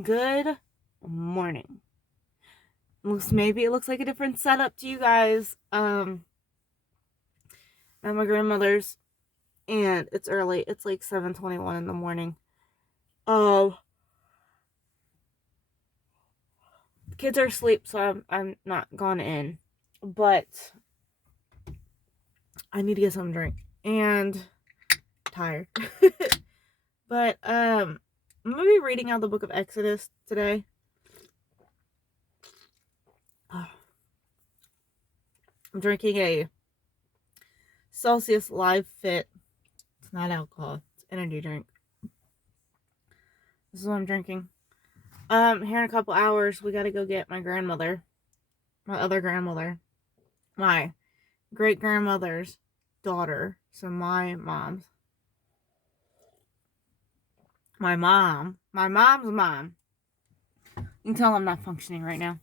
Good morning. Maybe it looks like a different setup to you guys. At my grandmother's, and it's early. It's like 7:21 in the morning. The kids are asleep, so I'm not gone in, but I need to get some drink and tired. But I'm gonna be reading out the book of Exodus today. I'm drinking a Celsius Live Fit. It's not alcohol. It's energy drink. This is what I'm drinking. Here in a couple hours, we gotta go get my grandmother, my other grandmother, my great grandmother's daughter. So my mom's mom. You can tell I'm not functioning right now.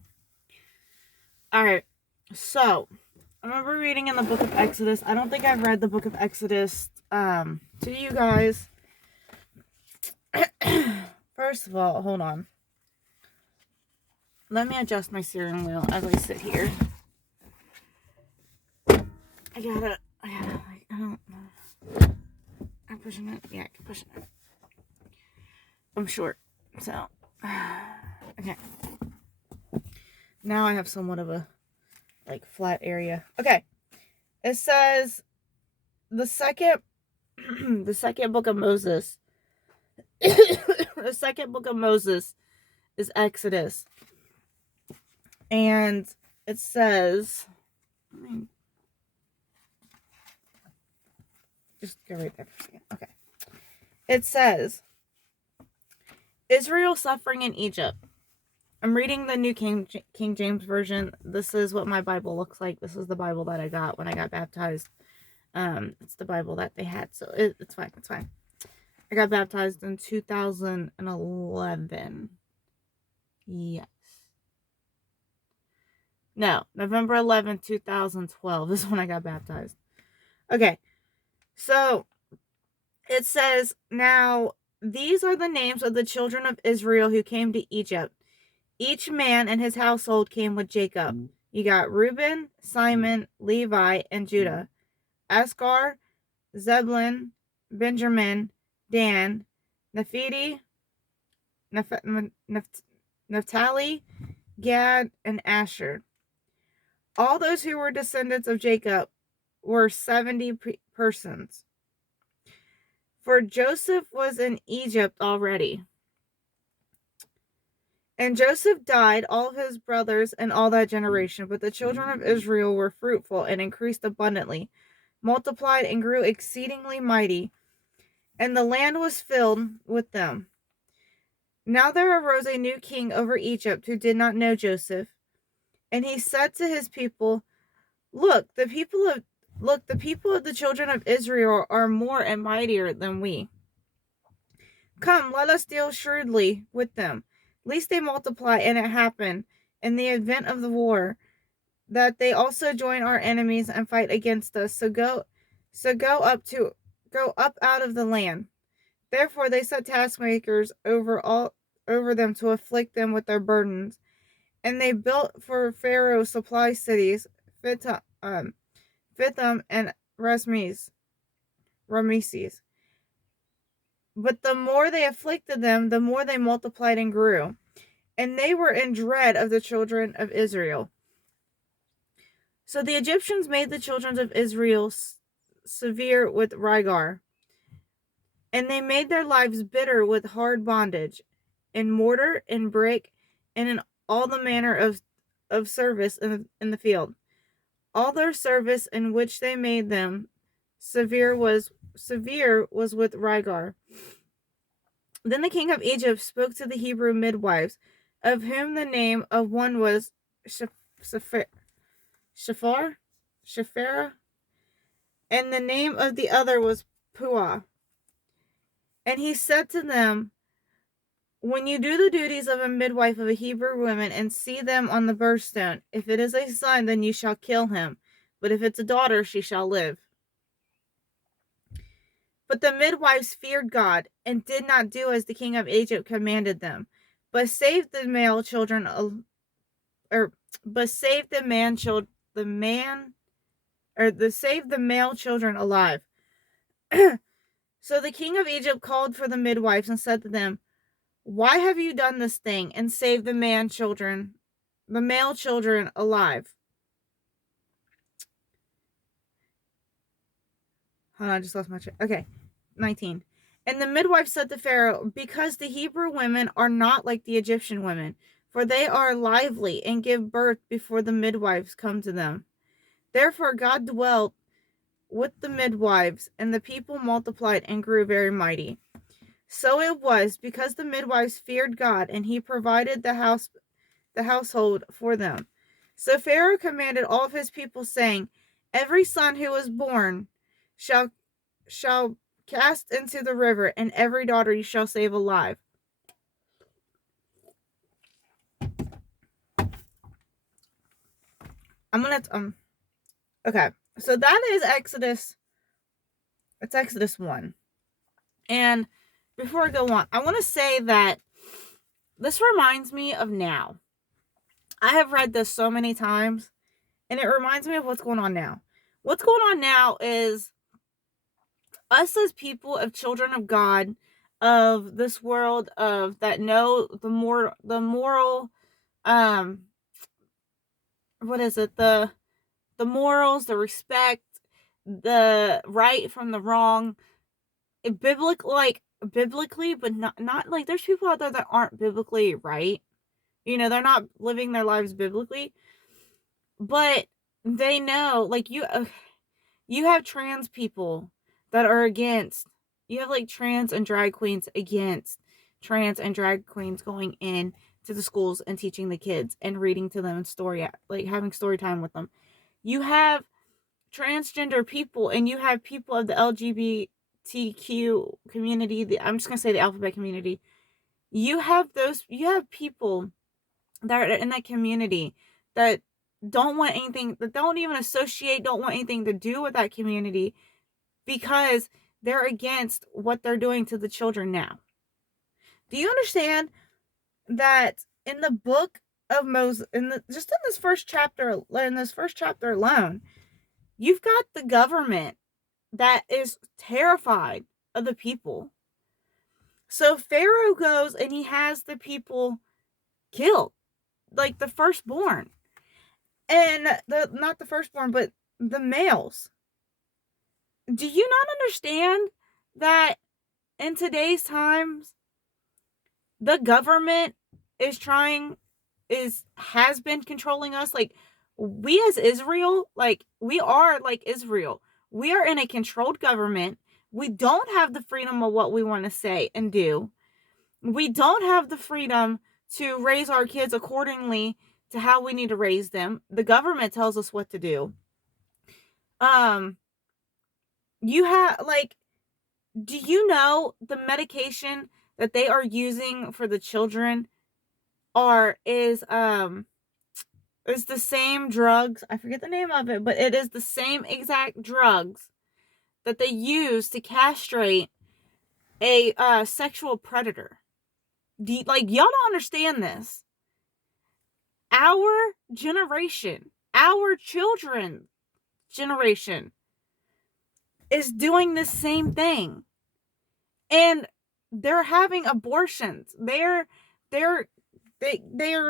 Alright, so I'm gonna be reading in the book of Exodus. I don't think I've read the book of Exodus to you guys. First of all, hold on. Let me adjust my steering wheel as I sit here. I don't know. I'm pushing it. Yeah, I can push it. I'm short, so okay. Now I have somewhat of a flat area. Okay, it says the second book of Moses. The second book of Moses is Exodus, and it says, just go right there for a second. Okay, it says Israel suffering in Egypt. I'm reading the New King James Version. This is what my Bible looks like. This is the Bible that I got when I got baptized. It's the Bible that they had, so it's fine. It's fine. I got baptized in 2011. Yes. No, November 11th, 2012 is when I got baptized. Okay, so it says, now these are the names of the children of Israel who came to Egypt. Each man and his household came with Jacob. You got Reuben, Simon, Levi, and Judah. Asgar, Zebulun, Benjamin, Dan, Naphtali, Gad, and Asher. All those who were descendants of Jacob were 70 persons. For Joseph was in Egypt already. And Joseph died, all of his brothers, and all that generation. But the children of Israel were fruitful and increased abundantly, multiplied and grew exceedingly mighty, and the land was filled with them. Now there arose a new king over Egypt who did not know Joseph. And he said to his people, Look, the people of the children of Israel are more and mightier than we. Come, let us deal shrewdly with them, lest they multiply. And it happened, in the event of the war, that they also join our enemies and fight against us. So go up out of the land. Therefore they set taskmakers over them to afflict them with their burdens. And they built for Pharaoh supply cities, Pithom and Rameses. But the more they afflicted them, the more they multiplied and grew. And they were in dread of the children of Israel. So the Egyptians made the children of Israel severe with rigor. And they made their lives bitter with hard bondage, in mortar, in brick, and in all the manner of service in the field. All their service in which they made them severe was with rigor. Then the king of Egypt spoke to the Hebrew midwives, of whom the name of one was Shiphrah, and the name of the other was Puah. And he said to them, when you do the duties of a midwife of a Hebrew woman and see them on the birthstone, if it is a son, then you shall kill him. But if it's a daughter, she shall live. But the midwives feared God and did not do as the king of Egypt commanded them, but saved the male children, but saved the man child, the man, or the saved the male children alive. So the king of Egypt called for the midwives and said to them, "Why have you done this thing and saved the male children alive?" Hold on, I just lost my track. Okay, 19. And the midwife said to Pharaoh, "Because the Hebrew women are not like the Egyptian women, for they are lively and give birth before the midwives come to them." Therefore God dwelt with the midwives, and the people multiplied and grew very mighty. So it was, because the midwives feared God, and he provided the household for them. So Pharaoh commanded all of his people, saying, "Every son who is born shall cast into the river, and every daughter you shall save alive." Okay, so that is Exodus. It's Exodus 1. And before I go on, I want to say that this reminds me of now. I have read this so many times, and it reminds me of what's going on now. What's going on now is us as people, of children of God, of this world, of that know the moral, what is it? The morals, the respect, the right from the wrong, biblically, but not like, there's people out there that aren't biblically right. They're not living their lives biblically, but they know, like, you have trans people that are against. You have like trans and drag queens against trans and drag queens going in to the schools and teaching the kids and reading to them and having story time with them. You have transgender people, and you have people of the LGBTQ community. I'm just going to say the alphabet community. You have people that are in that community that don't want anything, that don't even associate, don't want anything to do with that community, because they're against what they're doing to the children now. Do you understand that in the book of Moses, in this first chapter alone, you've got the government that is terrified of the people. So Pharaoh goes and he has the people killed, like the firstborn, and not the firstborn, but the males. Do you not understand that in today's times, the government has been controlling us? Like, we as Israel, like, we are like Israel. We are in a controlled government. We don't have the freedom of what we want to say and do. We don't have the freedom to raise our kids accordingly to how we need to raise them. The government tells us what to do. You have, like, do you know the medication that they are using for the children is the same drugs? I forget the name of it, but it is the same exact drugs that they use to castrate a sexual predator. Y'all don't understand this. Our generation, our children's generation is doing the same thing, and they're having abortions. They're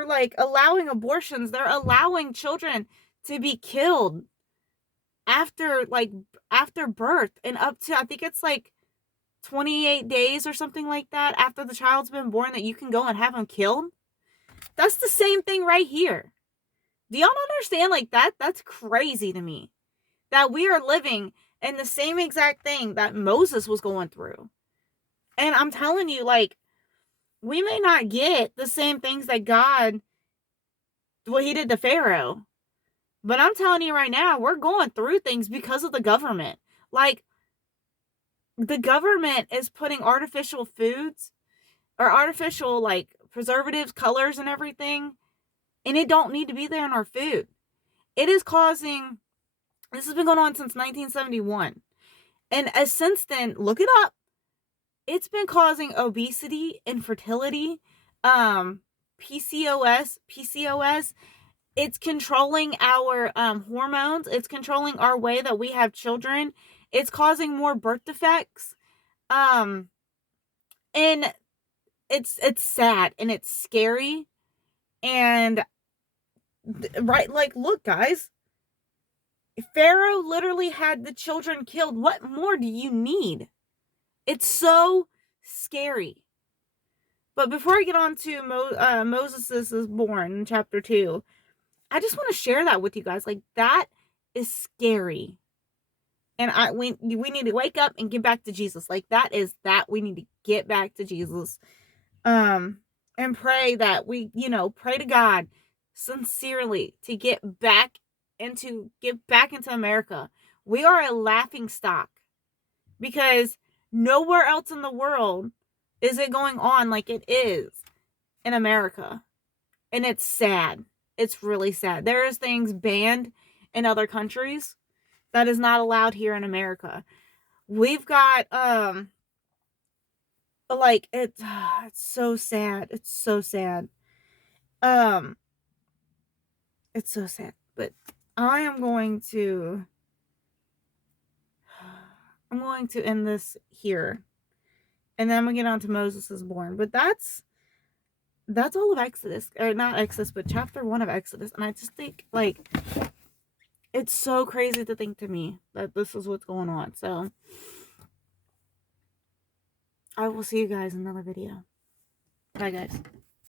like allowing abortions. They're allowing children to be killed after birth, and up to, I think it's like 28 days or something like that after the child's been born, that you can go and have them killed. That's the same thing right here. Do y'all understand? Like, that's crazy to me, that we are living in the same exact thing that Moses was going through. And I'm telling you, like, we may not get the same things that God, what he did to Pharaoh, but I'm telling you right now, we're going through things because of the government. Like, the government is putting artificial foods or artificial, like, preservatives, colors, and everything, and it don't need to be there in our food. It is causing, this has been going on since 1971. And since then, look it up, it's been causing obesity, infertility, PCOS, it's controlling our hormones, it's controlling our way that we have children, it's causing more birth defects. And it's sad and it's scary. And right, like, look, guys, Pharaoh literally had the children killed. What more do you need? It's so scary. But before I get on to Moses is born in chapter 2, I just want to share that with you guys. Like, that is scary. And we need to wake up and get back to Jesus. Like, we need to get back to Jesus. And pray that pray to God sincerely to get back into America. We are a laughing stock because nowhere else in the world is it going on like it is in America. And it's sad. It's really sad. There is things banned in other countries that is not allowed here in America. We've got like it's so sad. It's so sad. It's so sad. But I'm going to end this here. And then I'm gonna get on to Moses is born. But that's all of Exodus. Or not Exodus, but chapter 1 of Exodus. And I just think, like, it's so crazy to think to me that this is what's going on. So I will see you guys in another video. Bye, guys.